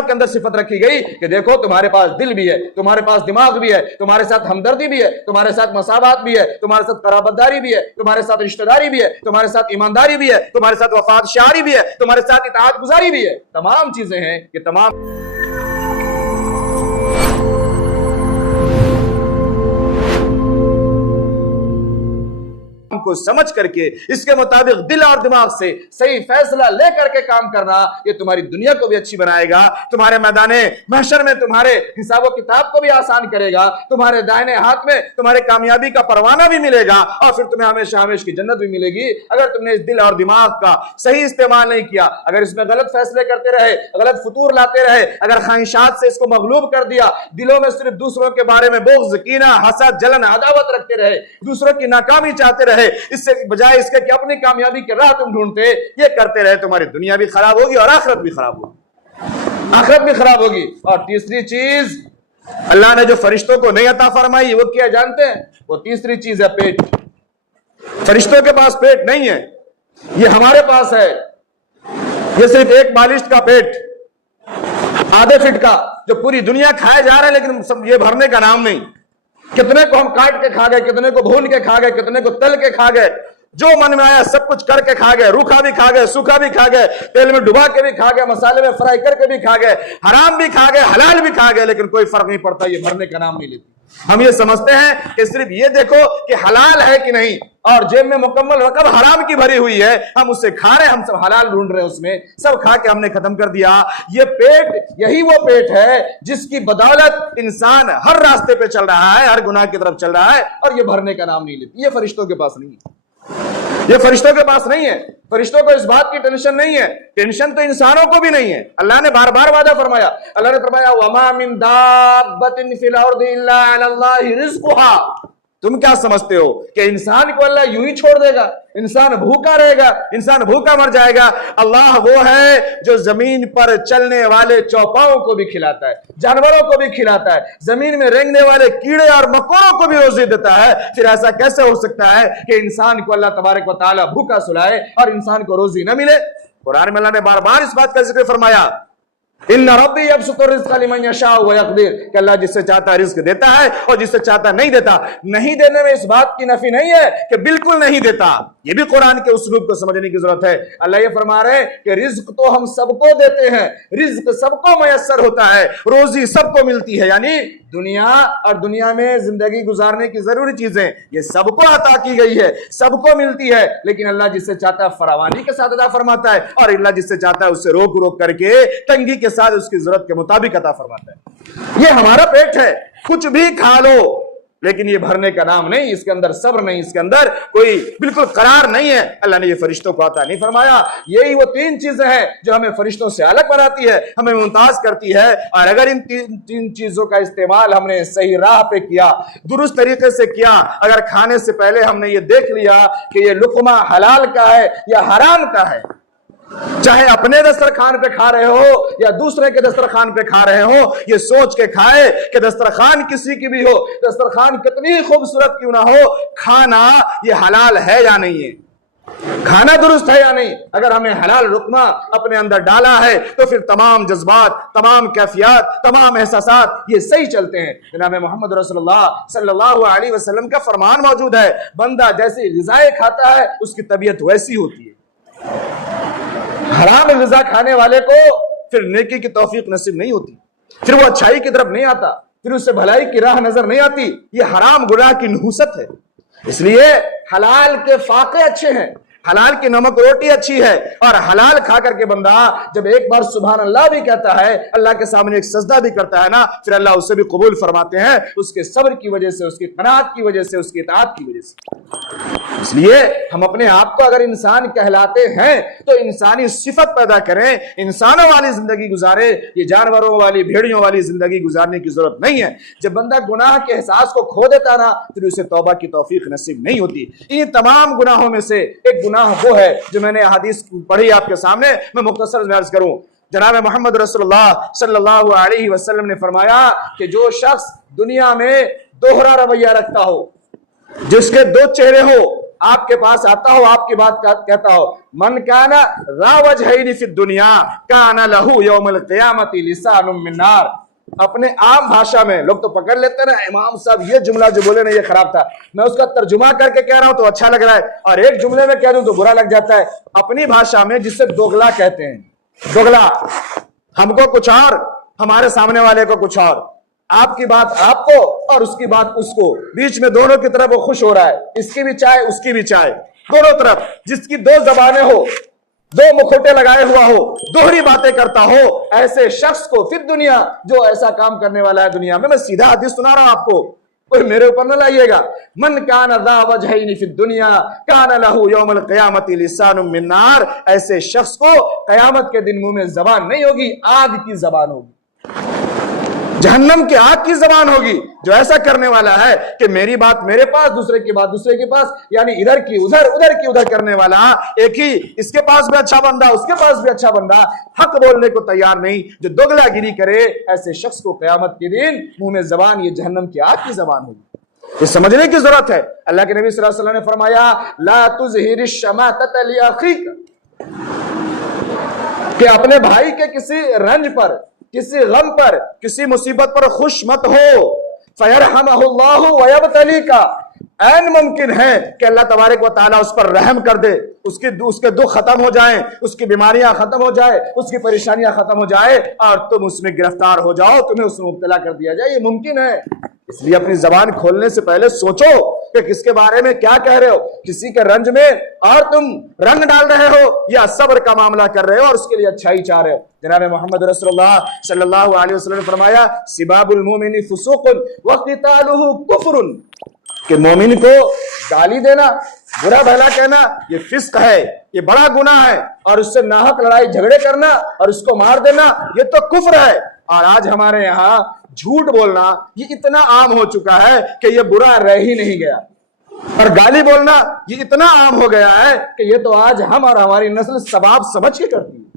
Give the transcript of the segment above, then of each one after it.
انسانوں کے اندر صفت رکھی گئی کہ دیکھو تمہارے پاس دل بھی ہے، تمہارے پاس دماغ بھی ہے، تمہارے ساتھ ہمدردی بھی ہے، تمہارے ساتھ مساوات بھی ہے، تمہارے ساتھ قرابت داری بھی ہے، تمہارے ساتھ رشتہ داری بھی ہے، تمہارے ساتھ ایمانداری بھی ہے، تمہارے ساتھ وفات شعاری بھی ہے، تمہارے ساتھ اطاعت گزاری بھی ہے. تمام چیزیں ہیں، یہ تمام کو سمجھ کر کے اس کے مطابق دل اور دماغ سے صحیح فیصلہ لے کر کے کام کرنا، یہ تمہاری دنیا کو بھی اچھی بنائے گا، تمہارے میدان محشر میں تمہارے حساب و کتاب کو بھی آسان کرے گا، تمہارے دائنے ہاتھ میں تمہارے کامیابی کا پروانہ بھی ملے گا، اور پھر تمہیں ہمیشہ ہمیشہ کی جنت بھی ملے گی. اگر تم نے اس دل اور دماغ کا صحیح استعمال نہیں کیا، اگر اس میں غلط فیصلے کرتے رہے، غلط فطور لاتے رہے، اگر خواہشات سے اس کو مغلوب کر دیا، دلوں میں صرف دوسروں کے بارے میں بغض، کینہ، حسد، جلن، عداوت رکھتے رہے، دوسروں کی ناکامی چاہتے رہے، اس سے بجائے اس کے کہ اپنی کامیابی کی راہ تم ڈھونڈتے، یہ کرتے رہے، تمہاری دنیا بھی خراب ہوگی اور آخرت بھی خراب ہوگی، آخرت بھی خراب ہوگی. اور تیسری چیز اللہ نے جو فرشتوں کو نہیں عطا فرمائی وہ کیا جانتے ہیں؟ وہ تیسری چیز ہے پیٹ. فرشتوں کے پاس پیٹ نہیں ہے، یہ ہمارے پاس ہے. یہ صرف ایک بالشت کا پیٹ، آدھے فٹ کا، جو پوری دنیا کھائے جا رہے ہیں لیکن یہ بھرنے کا نام نہیں. کتنے کو ہم کاٹ کے کھا گئے، کتنے کو بھون کے کھا گئے، کتنے کو تل کے کھا گئے، جو من میں آیا سب کچھ کر کے کھا گئے، روکھا بھی کھا گئے، سوکھا بھی کھا گئے، تیل میں ڈبا کے بھی کھا گئے، مسالے میں فرائی کر کے بھی کھا گئے، حرام بھی کھا گئے، حلال بھی کھا گئے، لیکن کوئی فرق نہیں پڑتا، یہ بھرنے کا نام نہیں لیتی. ہم یہ سمجھتے ہیں کہ صرف یہ دیکھو کہ حلال ہے کہ نہیں، اور جیب میں مکمل رقم حرام کی بھری ہوئی ہے، ہم اسے کھا رہے ہیں، ہم سب حلال ڈھونڈ رہے ہیں، اس میں سب کھا کے ہم نے ختم کر دیا. یہ پیٹ، یہی وہ پیٹ ہے جس کی بدولت انسان ہر راستے پہ چل رہا ہے، ہر گناہ کی طرف چل رہا ہے، اور یہ بھرنے کا نام نہیں لیتی. یہ فرشتوں کے پاس نہیں ہے، یہ فرشتوں کے پاس نہیں ہے. فرشتوں کو اس بات کی ٹینشن نہیں ہے، ٹینشن تو انسانوں کو بھی نہیں ہے. اللہ نے بار بار وعدہ فرمایا، اللہ نے فرمایا وَمَا مِن دَابَّةٍ فِي الْأَرْضِ إِلَّا عَلَى اللَّهِ رِزْقُهَا. تم کیا سمجھتے ہو کہ انسان کو اللہ یوں ہی چھوڑ دے گا؟ انسان بھوکا رہے گا، انسان بھوکا مر جائے گا؟ اللہ وہ ہے جو زمین پر چلنے والے چوپاؤں کو بھی کھلاتا ہے، جانوروں کو بھی کھلاتا ہے، زمین میں رینگنے والے کیڑے اور مکوڑوں کو بھی روزی دیتا ہے. پھر ایسا کیسے ہو سکتا ہے کہ انسان کو اللہ تبارک و تعالی بھوکا سلائے اور انسان کو روزی نہ ملے؟ قرآن میں اللہ نے بار بار اس بات کا ذکر فرمایا، ان ربی یبسط الرزق لمن یشاء ویقدر، کہ اللہ جس سے چاہتا ہے رزق دیتا ہے اور جس سے چاہتا ہے نہیں دیتا. نہیں دینے میں اس بات کی نفی نہیں ہے کہ بالکل نہیں دیتا، یہ بھی قرآن کے اسلوب کو سمجھنے کی ضرورت ہے. اللہ یہ فرما رہے ہیں کہ رزق تو ہم سب کو دیتے ہیں، رزق سب کو میسر ہوتا ہے، روزی سب کو ملتی ہے، یعنی دنیا اور دنیا میں زندگی گزارنے کی ضروری چیزیں یہ سب کو عطا کی گئی ہے، سب کو ملتی ہے. لیکن اللہ جس سے چاہتا ہے فراوانی کے ساتھ عطا فرماتا ہے، اور اللہ جس سے چاہتا ہے اس سے روک روک کر کے تنگی کے ساتھ اس کی ضرورت کے مطابق عطا فرماتا ہے. یہ ہمارا پیٹ ہے، کچھ بھی کھا لو، لیکن یہ بھرنے کا نام نہیں، اس کے اندر صبر نہیں، اس کے اندر کوئی بالکل قرار نہیں ہے. اللہ نے یہ فرشتوں کو عطا نہیں فرمایا. یہی وہ تین چیزیں ہیں جو ہمیں فرشتوں سے الگ بناتی ہے، ہمیں ممتاز کرتی ہے. اور اگر ان تین چیزوں کا استعمال ہم نے صحیح راہ پہ کیا، درست طریقے سے کیا، اگر کھانے سے پہلے ہم نے یہ دیکھ لیا کہ یہ لقمہ حلال کا ہے یا حرام کا ہے، چاہے اپنے دسترخوان پہ کھا رہے ہو یا دوسرے کے دسترخوان پہ کھا رہے ہو، یہ سوچ کے کھائے کہ دسترخوان کسی کی بھی ہو، دسترخوان کتنی خوبصورت کیوں نہ ہو، کھانا یہ حلال ہے یا نہیں ہے، کھانا درست ہے یا نہیں. اگر ہمیں حلال لقمہ اپنے اندر ڈالا ہے تو پھر تمام جذبات، تمام کیفیات، تمام احساسات یہ صحیح چلتے ہیں. جناب محمد رسول اللہ صلی اللہ علیہ وسلم کا فرمان موجود ہے، بندہ جیسی غذائیں کھاتا ہے اس کی طبیعت ویسی ہوتی ہے. حرام غذا کھانے والے کو پھر نیکی کی توفیق نصیب نہیں ہوتی، پھر وہ اچھائی کی طرف نہیں آتا، پھر اس سے بھلائی کی راہ نظر نہیں آتی. یہ حرام گناہ کی نحوست ہے. اس لیے حلال کے فاقے اچھے ہیں، حلال کی نمک روٹی اچھی ہے، اور حلال کھا کر کے بندہ جب ایک بار سبحان اللہ بھی کہتا ہے، اللہ کے سامنے ایک سجدہ بھی کرتا ہے نا، پھر اللہ اسے بھی قبول فرماتے ہیں، اس کے صبر کی وجہ سے، اس کی قناعت کی وجہ سے، اس کی اطاعت کی وجہ سے. اس لیے ہم اپنے آپ کو اگر انسان کہلاتے ہیں تو انسانی صفت پیدا کریں، انسانوں والی زندگی گزارے. یہ جانوروں والی، بھیڑیوں والی زندگی گزارنے کی ضرورت نہیں ہے. جب بندہ گناہ کے احساس کو کھو دیتا نا، پھر اسے توبہ کی توفیق نصیب نہیں ہوتی. ان تمام گناہوں میں سے ایک گناہ وہ ہے جو میں نے حدیث پڑھی آپ کے سامنے، میں مختصر عرض کروں. جناب محمد رسول اللہ صلی اللہ علیہ وسلم نے فرمایا کہ جو شخص دنیا میں دوہرا رویہ رکھتا ہو، جس کے دو چہرے ہو، آپ کے پاس آتا ہو, آپ کی بات کہتا ہو, من کانا ذا وجہین فی الدنیا کانا لہو یوم القیامت لسان من نار. اپنے عام بھاشا میں لوگ تو پکڑ لیتے ہیں نا, امام صاحب یہ جملہ جو بولے نا یہ خراب تھا, میں اس کا ترجمہ کر کے کہہ رہا ہوں تو اچھا لگ رہا ہے, اور ایک جملے میں کہہ دوں تو برا لگ جاتا ہے. اپنی بھاشا میں جسے دوگلا کہتے ہیں, دوگلا, ہم کو کچھ اور, ہمارے سامنے والے کو کچھ اور, آپ کی بات آپ کو اور اس کی بات اس کو, بیچ میں دونوں کی طرف وہ خوش ہو رہا ہے, اس کی بھی چائے اس کی بھی چائے, دونوں طرف. جس کی دو زبانیں ہو, دو مکھوٹے لگائے ہوا ہو, دوہری باتیں کرتا ہو, ایسے شخص کو فی دنیا, جو ایسا کام کرنے والا ہے دنیا میں سیدھا حدیث سنا رہا ہوں آپ کو, کوئی میرے اوپر نہ لائیے گا. من کان ذا وجہین فی الدنیا کان لہ یوم القیامت لسان من نار. ایسے شخص کو قیامت کے دن منہ میں زبان نہیں ہوگی, آگ کی زبان ہوگی, جہنم کی آگ کی زبان ہوگی. جو ایسا کرنے والا ہے کہ میری بات میرے پاس, دوسرے کی بات دوسرے کے پاس, یعنی ادھر کی ادھر ادھر کی ادھر کرنے والا, ایک ہی اس کے پاس بھی اچھا بندہ اس کے پاس بھی اچھا بندہ, حق بولنے کو تیار نہیں, جو دوگلا گیری کرے, ایسے شخص کو قیامت کے دن منہ میں زبان یہ جہنم کی آگ کی زبان ہوگی. یہ سمجھنے کی ضرورت ہے. اللہ کے نبی صلی اللہ علیہ وسلم نے فرمایا لا تظہر الشماتۃ لاخیک, کہ اپنے بھائی کے کسی رنج پر, کسی غم پر, کسی مصیبت پر خوش مت ہو. فیرحمہ اللہ ویبتلیک, این ممکن ہے کہ اللہ تبارک و تعالیٰ اس پر رحم کر دے, اس کے دکھ ختم ہو جائیں, اس کی بیماریاں ختم ہو جائے, اس کی پریشانیاں ختم ہو جائے, اور تم اس میں گرفتار ہو جاؤ, تمہیں اس میں مبتلا کر دیا جائے. یہ ممکن ہے. اس لیے اپنی زبان کھولنے سے پہلے سوچو کہ کس کے بارے میں کیا کہہ رہے ہو. کسی کے رنج میں اور تم رنگ ڈال رہے ہو, یا صبر کا معاملہ کر رہے ہو اور اس کے لیے اچھائی چاہ رہے ہو. جناب محمد رسول اللہ صلی اللہ علیہ وسلم نے فرمایا سباب المومن فسوق وقتالہ کفر, کہ مومن کو گالی دینا, برا بھلا کہنا, یہ فسق ہے, یہ بڑا گناہ ہے, اور اس سے ناحق لڑائی جھگڑے کرنا اور اس کو مار دینا یہ تو کفر ہے. اور آج ہمارے یہاں جھوٹ بولنا یہ اتنا عام ہو چکا ہے کہ یہ برا رہ ہی نہیں گیا, اور گالی بولنا یہ اتنا عام ہو گیا ہے کہ یہ تو آج ہم اور ہماری نسل ثواب سمجھ کے کرتی ہے.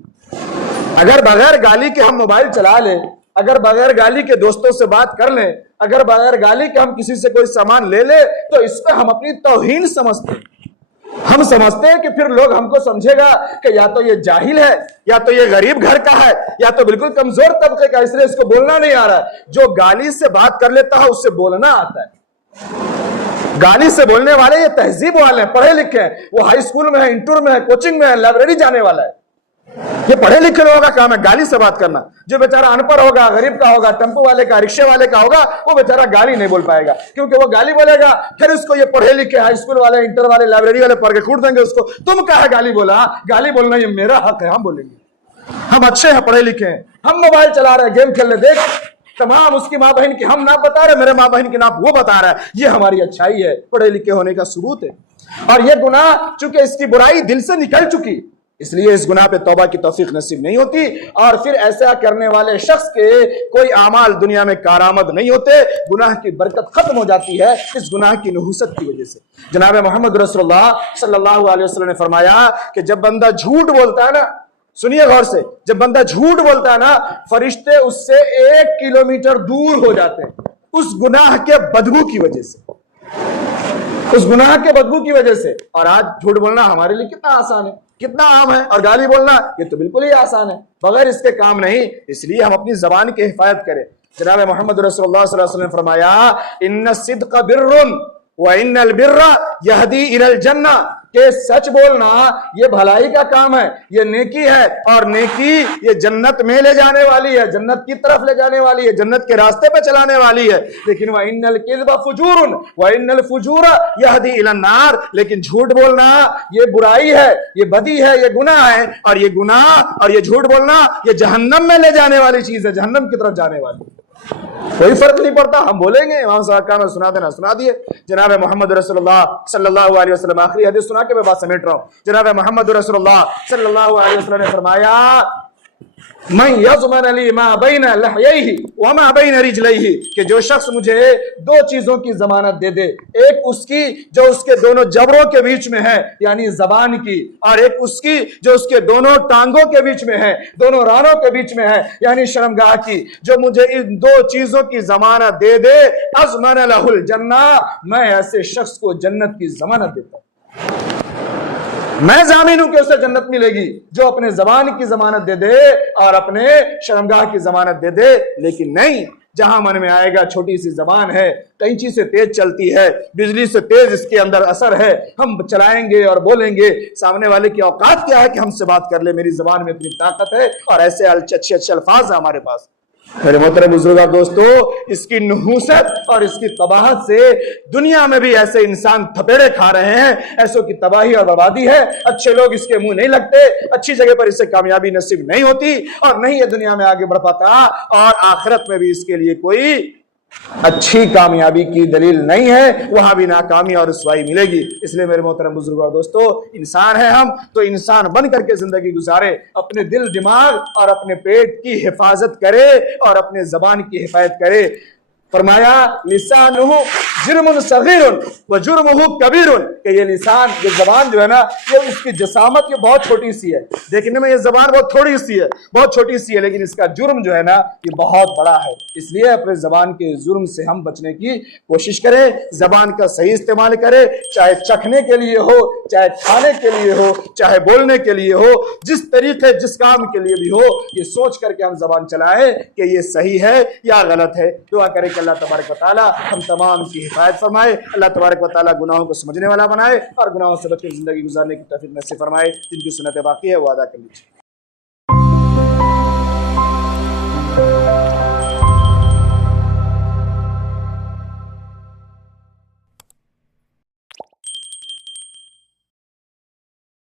اگر بغیر گالی کے ہم موبائل چلا لیں, اگر بغیر گالی کے دوستوں سے بات کر لیں, اگر بغیر گالی کے ہم کسی سے کوئی سامان لے لیں, تو اس پہ ہم اپنی توہین سمجھتے ہیں. ہم سمجھتے ہیں کہ پھر لوگ ہم کو سمجھے گا کہ یا تو یہ جاہل ہے, یا تو یہ غریب گھر کا ہے, یا تو بالکل کمزور طبقے کا, اس لیے اس کو بولنا نہیں آ رہا ہے. جو گالی سے بات کر لیتا ہے اس سے بولنا آتا ہے. گالی سے بولنے والے یہ تہذیب والے ہیں, پڑھے لکھے ہیں, وہ ہائی اسکول میں ہے, انٹر میں ہے, کوچنگ میں ہے, لائبریری جانے والا ہے. یہ پڑھے لکھے لوگوں کا کام ہے گالی سے بات کرنا. جو بیچارہ ان پڑھ ہوگا, غریب کا ہوگا, ٹیمپو والے کا, رکشے والے کا ہوگا, وہ بیچارہ گالی نہیں بول پائے گا, کیونکہ وہ گالی بولے گا پھر اس کو یہ پڑھے لکھے ہائی اسکول والے, انٹر والے, لائبریری والے پڑھ کے کوٹ دیں گے اس کو, تم کہا گالی بولا. گالی بولنا یہ میرا حق ہے, ہم بولیں گے. ہم اچھے ہیں, پڑھے لکھے ہیں, ہم موبائل چلا رہے ہیں, گیم کھیل رہے, دیکھ تمام اس کی ماں بہن کی ہم نام بتا رہے, میرے ماں بہن کی نام وہ بتا رہا ہے. یہ ہماری اچھائی ہے, پڑھے لکھے ہونے کا ثبوت ہے. اور یہ گناہ چونکہ اس کی برائی دل سے نکل چکی, اس لیے اس گناہ پہ توبہ کی توفیق نصیب نہیں ہوتی, اور پھر ایسا کرنے والے شخص کے کوئی اعمال دنیا میں کارآمد نہیں ہوتے. گناہ کی برکت ختم ہو جاتی ہے اس گناہ کی نحوست کی وجہ سے. جناب محمد رسول اللہ صلی اللہ علیہ وسلم نے فرمایا کہ جب بندہ جھوٹ بولتا ہے نا, سنیے غور سے, جب بندہ جھوٹ بولتا ہے نا, فرشتے اس سے 1 کلومیٹر دور ہو جاتے ہیں اس گناہ کے بدبو کی وجہ سے, اس گناہ کے بدبو کی وجہ سے. اور آج جھوٹ بولنا ہمارے لیے کتنا آسان ہے, کتنا عام ہے, اور گالی بولنا یہ تو بالکل ہی آسان ہے, بغیر اس کے کام نہیں. اس لیے ہم اپنی زبان کی حفاظت کریں. جناب محمد رسول اللہ صلی اللہ علیہ وسلم نے فرمایا ان الصدق بر وان البر یہدی الی الجنہ, کہ سچ بولنا یہ بھلائی کا کام ہے, یہ نیکی ہے, اور نیکی یہ جنت میں لے جانے والی ہے, جنت کی طرف لے جانے والی ہے, جنت کے راستے پہ چلانے والی ہے. لیکن وَإِنَّ الْكِذْبَ فُجُورٌ وَإِنَّ الْفُجُورَ يَهْدِي إِلَى النَّارِ, لیکن جھوٹ بولنا یہ برائی ہے, یہ بدی ہے, یہ گناہ ہے, اور یہ گناہ اور یہ جھوٹ بولنا یہ جہنم میں لے جانے والی چیز ہے, جہنم کی طرف جانے والی. کوئی فرق نہیں پڑتا, ہم بولیں گے امام صاحب کا سنا دینا سنا دیے. جناب محمد رسول اللہ صلی اللہ علیہ وسلم, آخری حدیث سنا کے میں بات سمیٹ رہا ہوں. جناب محمد رسول اللہ صلی اللہ علیہ وسلم نے فرمایا من یضمن لی ما بین لحییہ وما بین رجلیہ, کہ جو شخص مجھے 2 چیزوں کی ضمانت دے دے, ایک اس کی جو اس کے دونوں جبڑوں کے بیچ میں ہے یعنی زبان کی, اور ایک اس کی جو اس کے دونوں ٹانگوں کے بیچ میں ہے, دونوں رانوں کے بیچ میں ہے یعنی شرمگاہ کی, جو مجھے ان 2 چیزوں کی ضمانت دے دے اضمن لہ الجنہ, میں ایسے شخص کو جنت کی ضمانت دیتا ہوں. میں ضامن ہوں کہ اسے جنت ملے گی جو اپنے زبان کی ضمانت دے دے اور اپنے شرمگاہ کی ضمانت دے دے، لیکن نہیں، جہاں من میں آئے گا چھوٹی سی زبان ہے، کینچی سے تیز چلتی ہے، بجلی سے تیز اس کے اندر اثر ہے، ہم چلائیں گے اور بولیں گے، سامنے والے کی اوقات کیا ہے کہ ہم سے بات کر لے، میری زبان میں اتنی طاقت ہے، اور ایسے اچھے اچھے الفاظ ہیں ہمارے پاس۔ میرے محترم بزرگوں دوستو، اس کی نحوست اور اس کی قباحت سے دنیا میں بھی ایسے انسان تھپیڑے کھا رہے ہیں، ایسوں کی تباہی اور بربادی ہے، اچھے لوگ اس کے منہ نہیں لگتے، اچھی جگہ پر اسے کامیابی نصیب نہیں ہوتی، اور نہیں یہ دنیا میں آگے بڑھ پاتا، اور آخرت میں بھی اس کے لیے کوئی اچھی کامیابی کی دلیل نہیں ہے، وہاں بھی ناکامی اور رسوائی ملے گی۔ اس لیے میرے محترم بزرگوں دوستو، انسان ہیں ہم تو انسان بن کر کے زندگی گزارے، اپنے دل دماغ اور اپنے پیٹ کی حفاظت کرے اور اپنے زبان کی حفاظت کرے۔ فرمایا لسانہ جرم صغیر و جرمہ کبیر، کہ یہ لسان، یہ زبان جو ہے نا، یہ اس کی جسامت یہ بہت چھوٹی سی ہے، دیکھنے میں یہ زبان بہت تھوڑی سی ہے، بہت چھوٹی سی ہے، لیکن اس کا جرم جو ہے نا یہ بہت بڑا ہے۔ اس لیے اپنے زبان کے جرم سے ہم بچنے کی کوشش کریں، زبان کا صحیح استعمال کریں، چاہے چکھنے کے لیے ہو، چاہے کھانے کے لیے ہو، چاہے بولنے کے لیے ہو، جس طریقے جس کام کے لیے بھی ہو، یہ سوچ کر کے ہم زبان چلائیں کہ یہ صحیح ہے یا غلط ہے۔ دعا کریں کہ اللہ تبارک و تعالی ہم تمام کی حفاظت فرمائے، اللہ تبارک و تعالی گناہوں کو سمجھنے والا بنائے اور گناہوں سے بچ کر زندگی گزارنے کی توفیق نصیب فرمائے۔ جن کی سنتیں باقی ہے وہ ادا کر لیجیے۔